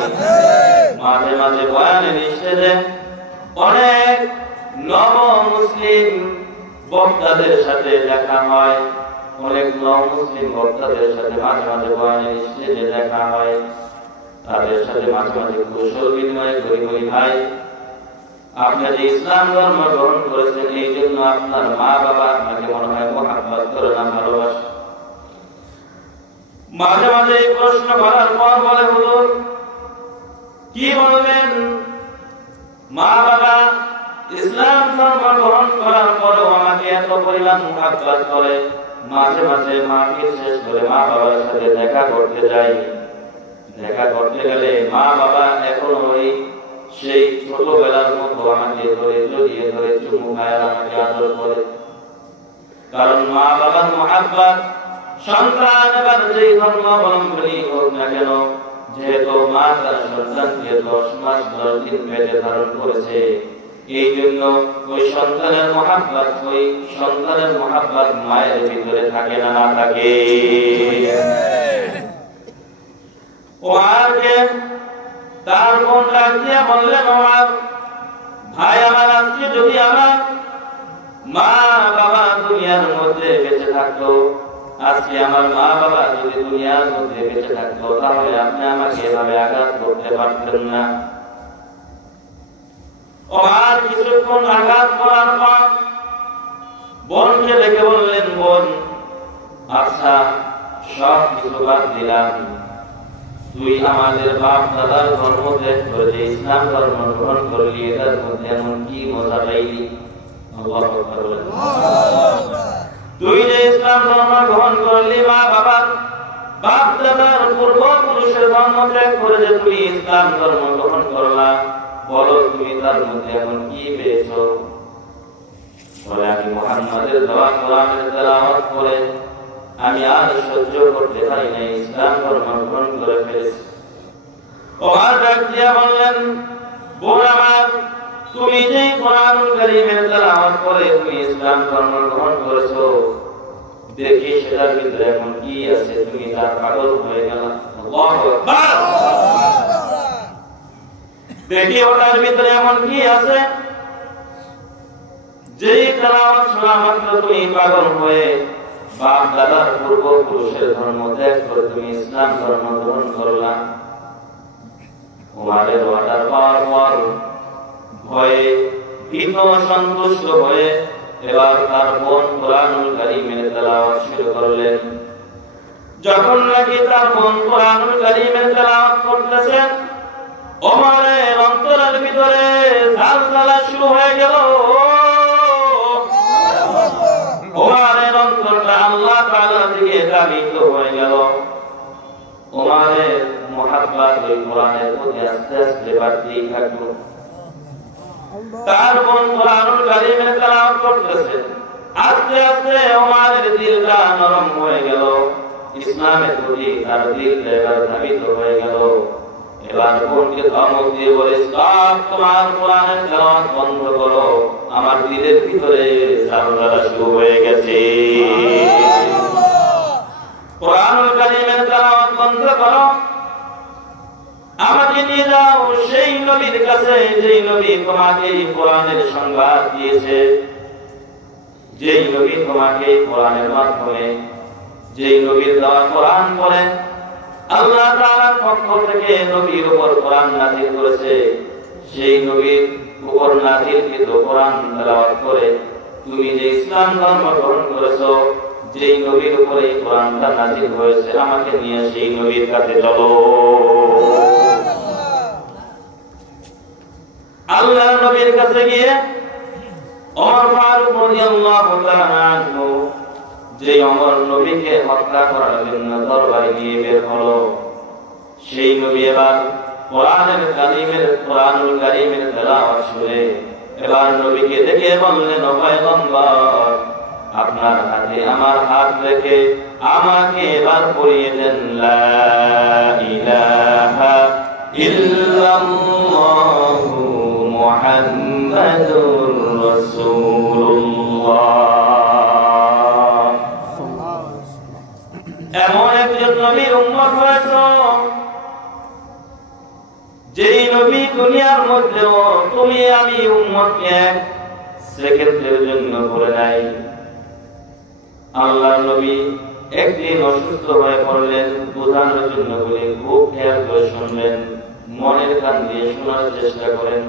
মাঝে মাঝে বয়ানে নিষেধে অনেক নব মুসলিম বক্তাদের সাথে দেখা হয়, অনেক নব মুসলিম বক্তাদের সাথে মাঝে মাঝে বয়ানে নিষেধে দেখা হয়, তাদের সাথে মাঝে মাঝে কুশল বিনিময় করি, ভাই, আপনি যে ইসলাম ধর্ম গ্রহণ করেছেন, এই জন্য আপনার মা বাবা আপনাকে মনে হয় মহাব্বত করে না, ভালোবাসে। মাঝে মাঝে এই প্রশ্ন করার পর বলে, হুজুর, কি বলবেন? মা বাবা ইসলাম ধর্ম গ্রহণ করার পরেও আমাকে এত পরিমাণ মহাব্বত করে, মাঝে মাঝে মাকে শেষ করে মা বাবার সাথে দেখা করতে যাই, দেখা করতে গেলে মা বাবা এখনো সেই ছোটবেলার মতো আমাকে ধরে জড়িয়ে ধরে চুমু খায় আমাকে আদর করে। কারণ মা বাবার মহাব্বত সন্তান এবার যেই ধর্ম অবলম্বনী হোক না কেন, যেহেতু মা তার সন্তানকে 10 মাস 10 দিন পেটে ধারণ করেছে, এই জন্য ওই সন্তানের মহাব্বত মায়ের ভিতরে থাকে না না থাকে। ও আগে তার বোন ডাক দিয়ে বললেন, আমার ভাই আমার, আজকে যদি আমার মা বাবা দুনিয়ার মধ্যে বেঁচে থাকতো, আজকে আমার মা বাবা যদি দুনিয়ার মধ্যে বেঁচে থাকতো, তাহলে আপনি আমাকে এভাবে আঘাত করতে পারতেন না। আর কিছুক্ষণ আঘাত করার পর বোনকে ডেকে বললেন, বোন আচ্ছা সব কিছু বাদ দিলাম, তুই আমাদের বাপ দাদার ধর্ম ত্যাগ করে যে ইসলাম ধর্ম গ্রহণ করলি, এটার মধ্যে এমন কি মজা পাইলি? আল্লাহু আকবার বলেন। তুই যে ইসলাম ধর্ম গ্রহণ করলি, মা বাবার বাপ দাদার পূর্বপুরুষের ধর্ম ত্যাগ করে যে তুই ইসলাম ধর্ম গ্রহণ করলা, বলো তুমি তার মধ্যে এমন কি পেয়েছো? বলে, আমি মুহাম্মাদের দেওয়া কোরআনের তেলাওয়াত করে আমি আর সহ্য করতে পারি না, ইসলাম ধর্ম গ্রহণ করে ফেলেছি। ওমর ডাক দিয়া বললেন, বোন আমার, তুমি যে কোরআনুল কারীমের তেলাওয়াত করে তুমি ইসলাম ধর্ম গ্রহণ করেছো, দেখি সেটার ভিতরে এমন কি আছে, তুমি তার পাগল হয়ে গেল। আল্লাহু আকবার। দেখি ওটার ভিতরে এমন কি আছে, যেই তেলাওয়াত শোনা মাত্র তুমি পাগল হয়ে বাপ দাদার পূর্বপুরুষের ধর্ম ত্যাগ করে তুমি ইসলাম ধর্ম গ্রহণ করলা। ওমরের অর্ডার পাওয়ার পর ভয়ে ভীত সন্তুষ্ট হয়ে এবার তার বোন কোরআনুল কারীমের তেলাওয়াত শুরু করলেন। যখন নাকি তার বোন কোরআনুল কারীমের তেলাওয়াত করতেছেন, ওমরের অন্তরের ভিতরে ঝালঝালা শুরু হয়ে গেল। ওমরের অন্তরটা আল্লাহ তাআলা থেকে দ্রাবিত হয়ে গেল। ওমরের মুহাব্বত ওই কোরআনের প্রতি আস্তে আস্তে বাড়তেই থাকলো। তার বোন কোরআনুল কারীমের তেলাওয়াত করতেছে, আস্তে আস্তে ওমরের দিলটা নরম হয়ে গেল, ইসলামের প্রতি তার দিলটা এবার ধাবিত হয়ে গেল। এবার বোনকে ধমক দিয়ে বলে, তোমার কোরআনের তেলাওয়াত বন্ধ করো, আমার দিলের ভিতরে ঝালঝালা শুরু হয়ে গেছে। কোরআনুল কারীমের তেলাওয়াত বন্ধ করো, আমাকে নিয়ে যাও সেই নবীর কাছে যেই নবী তোমাকে কোরআনের সংবাদ দিয়েছে, যেই নবী তোমাকে কোরআনের মাধ্যমে, যেই নবীর দেওয়া কোরআন পড়ে আল্লাহ তাআলার পক্ষ থেকে নবীর উপর কোরআন নাযিল করেছে, সেই নবীর উপর নাযিলকৃত কোরআন তেলাওয়াত করে তুমি যে ইসলাম ধর্ম গ্রহণ করেছো, যেই নবীর উপরে এই কোরআনটা নাযিল হয়েছে, আমাকে নিয়ে সেই নবীর কাছে চলো। আল্লাহর নবীর কাছে গিয়ে ওমর ফারুক রাদিয়াল্লাহু তাআলা আনহু যে ওমর নবীকে হত্যা করার জন্য দরবারে নিয়ে বের হলো, সেই নবী এবার কোরআনুল কারীমের তেলাওয়াত শুনে এবার নবীকে দেখে বললেন, ও পয়গম্বর, আপনার হাতে আমার হাত রেখে আমাকে এবার পড়িয়ে দেন, লা ইলাহা ইল্লাল্লাহু মুহাম্মাদুর রাসূলুল্লাহ। এমন একজন নবীর উম্মত হয়েছে, যেই নবী দুনিয়ার মধ্যেও তুমি আমি উম্মতকে এক সেকেন্ডের জন্য ভুলে নাই। আল্লাহর নবী একদিন অসুস্থ হয়ে পড়লেন, বোঝানোর জন্য বলে খুব খেয়াল করে শুনবেন, মনের কান দিয়ে শোনার চেষ্টা করেন।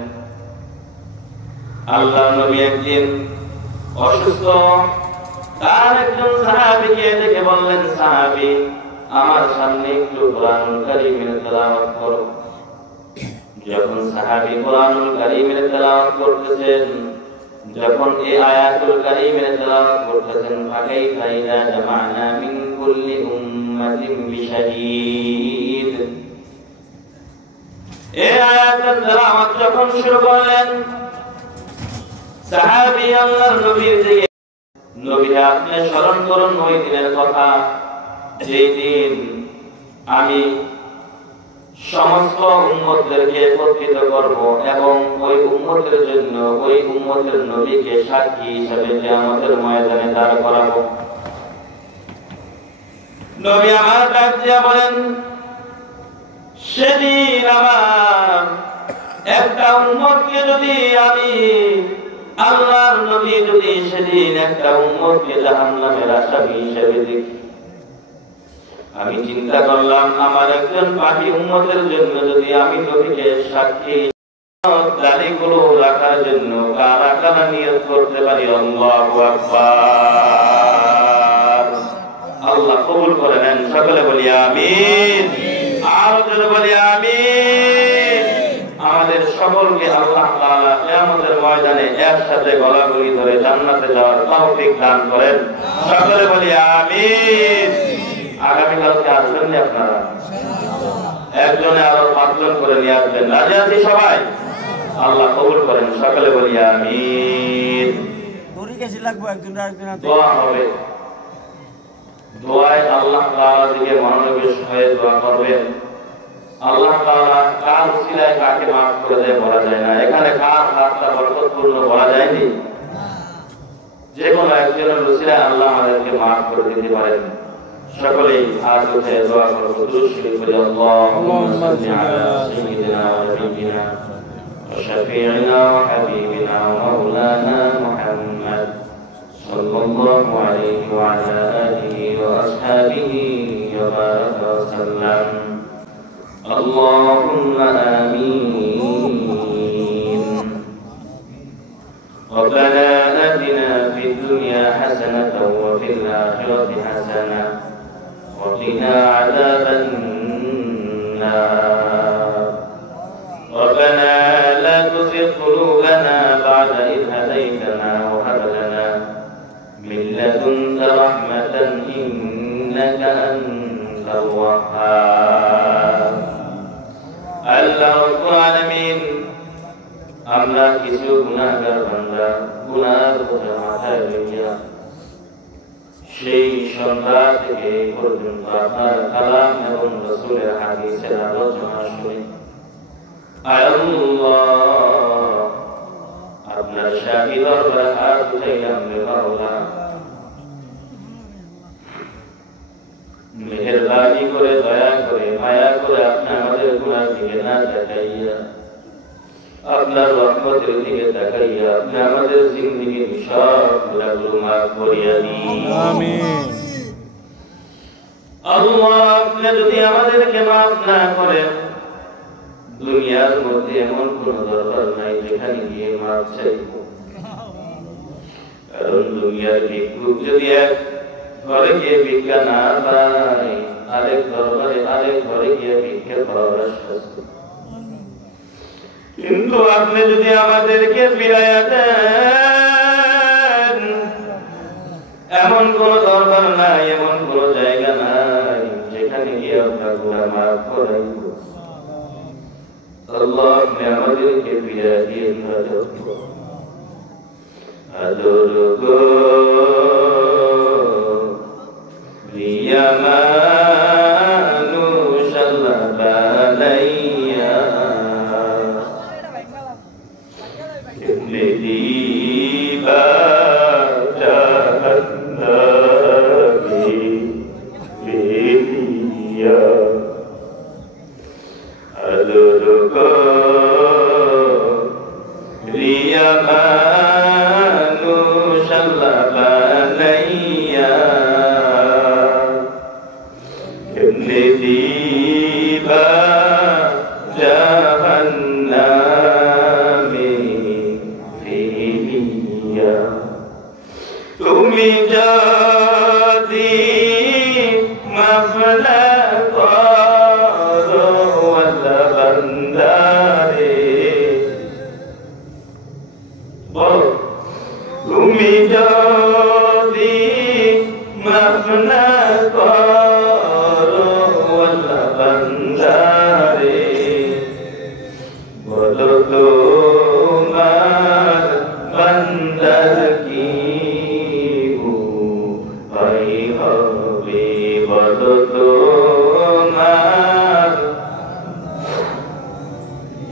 আল্লাহর নবী একদিন অসুস্থ, তার একজন সাহাবীকে দেখে বললেন, সাহাবী আমার সামনে একটু কোরআনুল কারীমের তেলাওয়াত করো। যখন সাহাবী কোরআনুল কারীমের তেলাওয়াত করতেছেন, যখন এই আয়াতুল কারীমের তেলাওয়াত করতেছেন, ফাকাইফা ইযা জামা'না মিন কুল্লি উম্মাতিন বিশাহীদ, এই আয়াতের তেলাওয়াত যখন শুরু করলেন, সাহাবী আল্লাহর নবীর দিকে, নবী আপনি স্মরণ করুন ওই দিনের কথা, যেই দিন আমি সমস্ত উম্মতদেরকে একত্রিত করব এবং ওই উম্মতের জন্য ওই উম্মতের নবীকে সাক্ষী হিসেবে কিয়ামতের ময়দানে দাঁড় করাবো। নবী আমার ডাক দিয়া বলেন, সেদিন আমার একটা উম্মতকে যদি আমি, আল্লাহর নবী যদি সেদিন একটা উম্মতকে জাহান্নামের আসামি হিসেবে দেখি, আমি চিন্তা করলাম আমার একজন বাকি উম্মতের জন্য যদি আমি নবীকে সাক্ষী দাড়িগুলো রাখার জন্য কারা কারা নিয়ত করতে পারি। আল্লাহু আকবার। আল্লাহ কবুল করে নেন, সকলে বলি আমিন, আরো জোরে বলি আমিন। আমাদের সকলকে আল্লাহ তাআলা কিয়ামতের ময়দানে একসাথে গলাগলি ধরে জান্নাতে যাওয়ার তৌফিক দান করেন, সকলে বলি আমিন। আগামীকালকে আসবেন আপনারা, একজনে আরো 5 জন করে নিয়ে আসবেন, রাজি আছি সবাই? আল্লাহ কবুল করেন, সকলে বলি আমিন। দোয়া হবে, দোয়ায় আল্লাহ তাআলা দিকে মনোনিবেশ হয়ে দোয়া করবেন। আল্লাহ তাআলা কার উসিলায় কাকে মাফ করে দেয় বলা যায় না, এখানে কার হাতটা বরকতপূর্ণ বলা যায়নি, যে কোনো একজনের উসিলায় আল্লাহ আমাদেরকে মাফ করে দিতে পারেন। সকলেই হাত উঠে দোয়া করব, দুরূদ শরীফ পড়ি। আল্লাহুম্মা সাল্লি আলা সাইয়্যিদিনা ওয়া নাবিয়িনা ওয়া শাফি'িনা ওয়া হাবিবিনা ওয়া মাওলানা মুহাম্মদ সাল্লাল্লাহু আলাইহি ওয়া আলা আলিহি ওয়া আসহাবিহি ওয়া বারাকা ওয়া সাল্লাম। আল্লাহুম্মা আমিন। ربنا آتنا في الدنيا حسنة وفي الآخرة حسنة وقنا عذاب النار. ربنا لا تزغ قلوبنا بعد إذ هديتنا وهب لنا من لدنك رحمة إنك أنت الوهاب. আল্লাহ রাব্বুল আলামিন, আমরা কিছু গুনাহগার বান্দা গুনার বোঝা মাথায় লইয়া সেই সন্ধ্যা থেকে পর্যন্ত আপনার কালাম এবং রাসূলের হাদিসের আলোচনা শুনি। আয় আল্লাহ, আপনার শাহী দরবারে হাত উঠাইলাম রে মাওলা, মেহেরবানি করে দয়া করে মায়া করে আপনি আমাদের গুনাহ দিকে না তাকাইয়া, আপনার রহমতের দিকে তাকাইয়া আপনি আমাদের জিন্দেগির সব গুনাহগুলো মাফ করিয়া দিন। আমিন। আল্লাহ, আপনি যদি আমাদেরকে মাফ না করেন, দুনিয়ার মধ্যে এমন কোন দরবার নাই যেখানে গিয়ে মাফ চাইব। কারণ দুনিয়ার ভিক্ষুক যদি এক ঘরে গিয়ে ভিক্ষা না পায়, আরেক দরবারে আরেক ঘরে গিয়ে ভিক্ষা পাওয়ার আশ্বাস। কিন্তু আপনি যদি আমাদেরকে ফিরাইয়া দেন, এমন কোন দরবার নাই, এমন কোন জায়গা নাই যেখানে গিয়ে আপনার গুনাহ মাফ করাইব। আল্লাহ, আপনি আমাদেরকে ফিরাইয়া দিন। আদর গো প্রিয়া মানুষ আল্লাহ বানাইয়া, দিবা জাহান্নামে বেরিয়া। আদর গো প্রিয়া মানুষ আল্লাহ বানাইয়া, দিবা জাহান্নামে ফেলিয়া। তুমি যদি মাফ না করো আল্লাহ বান্দারে,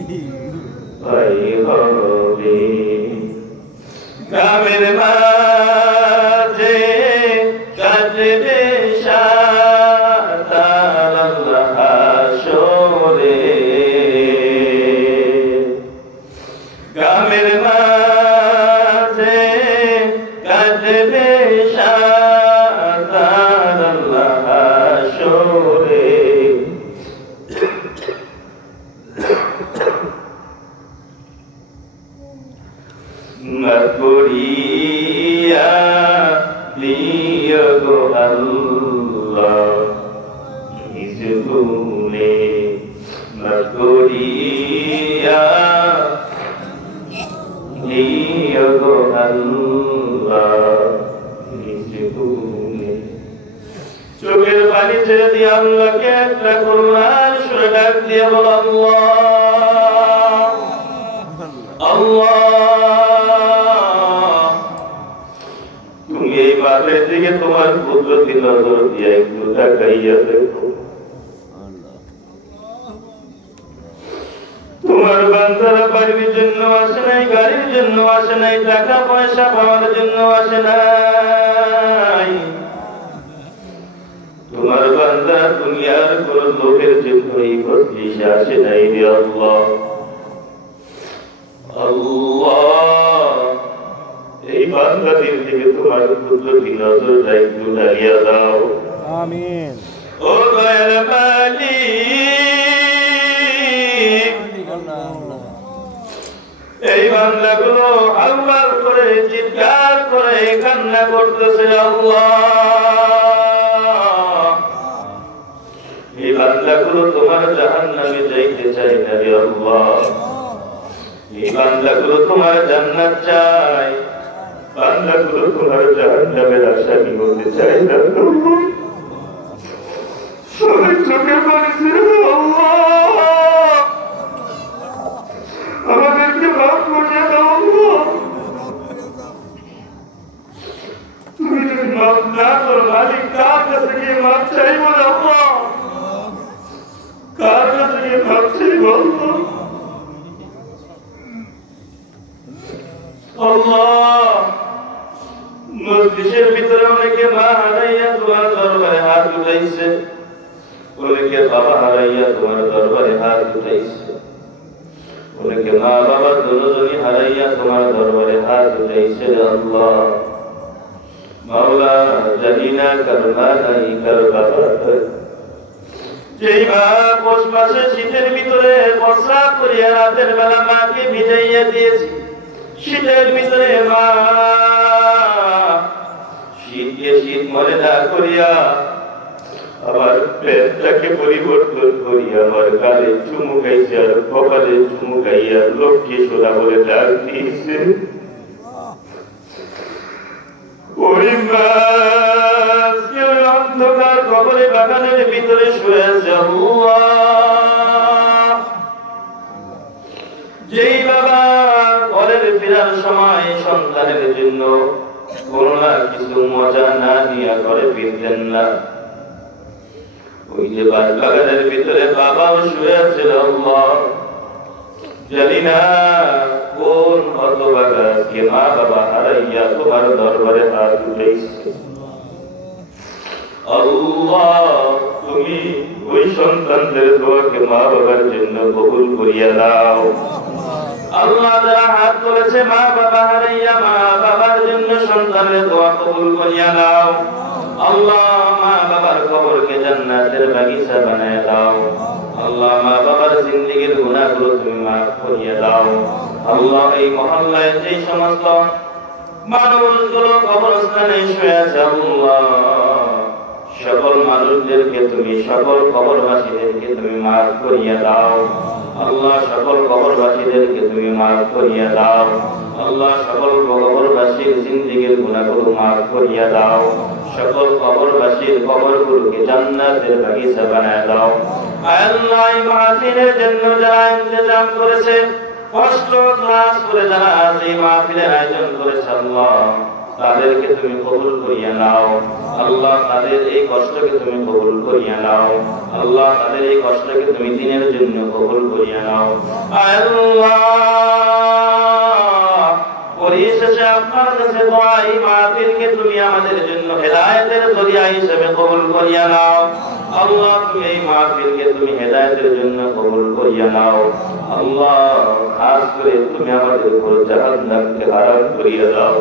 ভাই হবে গ্রামের মাঝে কাটবে সাতার আল্লাহ হাসরে গ্রামের মাঝে কাটবে সাতার আল্লাহ হাসরে করিয়া দিও গো আল্লাহ নিজ গুণে করিয়া দিও গো আল্লাহ নিজ গুণে চোখের পানি ছেড়ে দিয়ে আল্লাহকে একটা করুণার সুরে ডাক দিয়ে বল আল্লাহ আল্লাহ এই বাপের দিকে তোমার কুদরতি নজর দিয়ে একটু তাকাইয়া দেখো তোমার বান্দারা বাড়ির জন্য আসে নাই, গাড়ির জন্য আসে নাই, টাকা পয়সা পাওয়ার জন্য আসে নাই। তোমার বান্দা দুনিয়ার কোন লোকের জন্য এই বদলিশে আসে নাই রে আল্লাহ। আল্লাহ এই বান্দাদের দিকে তোমার কুদরতি নজরটা একটু ঢালিয়া দাও। আমিন। ও দয়াল মালিক, এই বান্দাগুলো আল্লাহর করে চিৎকার করে কান্না করতেছে আল্লাহ। এই বান্দাগুলো তোমার জাহান্নামে যাইতে চায় না রে আল্লাহ। এই বান্দাগুলো তোমার জান্নাত চায়, বান্দাগুলো তোমার জাহান্নামের আসামি হতে চায় না। সবাই চোখে পড়েছে আল্লাহ, আমাদেরকে মাফ করে দাও আল্লাহ। তুমি যদি মাফ না করো মালিক, কার কাছে গিয়ে মাফ চাইব আল্লাহ? কার কাছে গিয়ে মাফ চাইব আল্লাহ? আল্লাহ মজলিসের ভিতরে অনেকে মা হারাইয়া তোমার দরবারে হাত উঠাইছে, অনেকে বাবা হারাইয়া তোমার দরবারে হাত উঠাইছে, অনেকে মা বাবা দুজনই হারাইয়া তোমার দরবারে হাত উঠাইছে আল্লাহ। মাওলা জানি না কার মা নাই কার বাবা, যেই মা পৌষ মাসে শীতের ভিতরে বর্ষা করিয়া রাতের বেলা মাকে ভিজাইয়া দিয়েছি, শীতের ভিতরে মা শীতকে শীত মনে না করিয়া আমার পেটটাকে পরিবর্তন করিয়া আমার গালে চুমু খাইছে আর কপালে চুমু খাইয়া লক্ষ্মী সোনা বলে ডাক দিয়েছে। ওই মা অন্ধকার কবরে বাগানের ভিতরে শুয়ে আছে আল্লাহ। যেই বাবা ঘরের ফেরার সময় সন্তানের জন্য কোনো না কিছু মজা না নিয়ে ঘরে ফিরতেন না, ওই যে বাগানের ভিতরে বাবাও শুয়ে আছে আল্লাহ। জানি না কোন হতভাগা আজকে মা বাবা হারাইয়া তোমার দরবারে হাত উঠাইছে আল্লাহ। তুমি ওই সন্তানদের দোয়াকে মা বাবার জন্য কবুল করিয়া দাও আল্লাহ। যারা হাত তুলেছে মা বাবা হারাইয়া মা বাবার জন্য সন্তানের দোয়া কবুল করিয়া দাও আল্লাহ। মা বাবার কবরকে জান্নাতের বাগিচা বানায় দাও আল্লাহ। মা বাবার জিন্দেগীর গুনাহগুলো তুমি মাফ করিয়া দাও আল্লাহ। এই মহল্লায় যে সমস্ত মানুষগুলো কবরস্থানে শুয়ে আছে আল্লাহ, সকল মানুষদেরকে তুমি, সকল কবরবাসীদেরকে তুমি মাফ করিয়া দাও আল্লাহ। সকল কবরবাসীদেরকে তুমি মাফ করিয়া দাও আল্লাহ। সকল কবরবাসীর জিন্দেগীর গুনাহগুলো মাফ করিয়া দাও। সকল কবরবাসীর কবরগুলোকে জান্নাতের বাগিচা বানায় দাও আল্লাহ। এই মাহফিলের জন্য যারা ইন্তজাম করেছে, কষ্ট ক্লাস করে যারা এই মাহফিলের আয়োজন করেছে আল্লাহ, তাদেরকে তুমি কবুল করিয়া নাও আল্লাহ, তাদের এই কষ্টকে তুমি কবুল করিয়া নাও আল্লাহ, তাদের এই কষ্টকে তুমি দিনের জন্য কবুল করিয়া নাও আল্লাহ। পরিশেষে আপনার কাছে দোয়া, এই মাহফিলকে তুমি আমাদের জন্য হেদায়েতের জরিয়া হিসেবে কবুল করিয়া নাও আল্লাহ, তুমি এই মাহফিলকে তুমি হেদায়েতের জন্য কবুল করিয়া নাও আল্লাহ। খাস করে তুমি আমাদের উপর জাহান্নামকে হারাম করিয়া দাও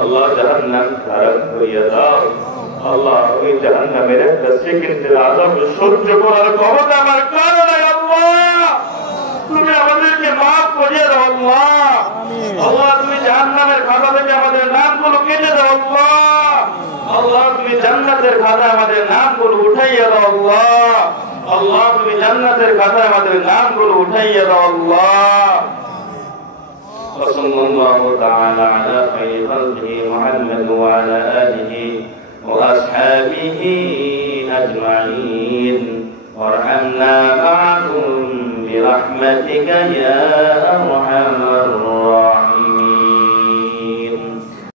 আল্লাহ, জাহান্নামকে হারাম করিয়া দাও আল্লাহ। ওই জাহান্নামের একটা সেকেন্ডের আযাব সহ্য করার ক্ষমতা আমার কারো নাই আল্লাহ, তুমি আমাদেরকে মাফ করিয়া দাও আল্লাহ। আল্লাহ, তুমি জাহান্নামের খাতা থেকে আমাদের নামগুলো কেটে দাও আল্লাহ। আল্লাহ, তুমি জান্নাতের খাতায় আমাদের নামগুলো উঠাইয়া দাও আল্লাহ। আল্লাহ, তুমি জান্নাতের খাতায় আমাদের নামগুলো উঠাইয়া দাও আল্লাহ। وصلى الله تعالى على خير خلقه محمد وعلى آله وأصحابه أجمعين وارحمنا معهم برحمتك يا أرحم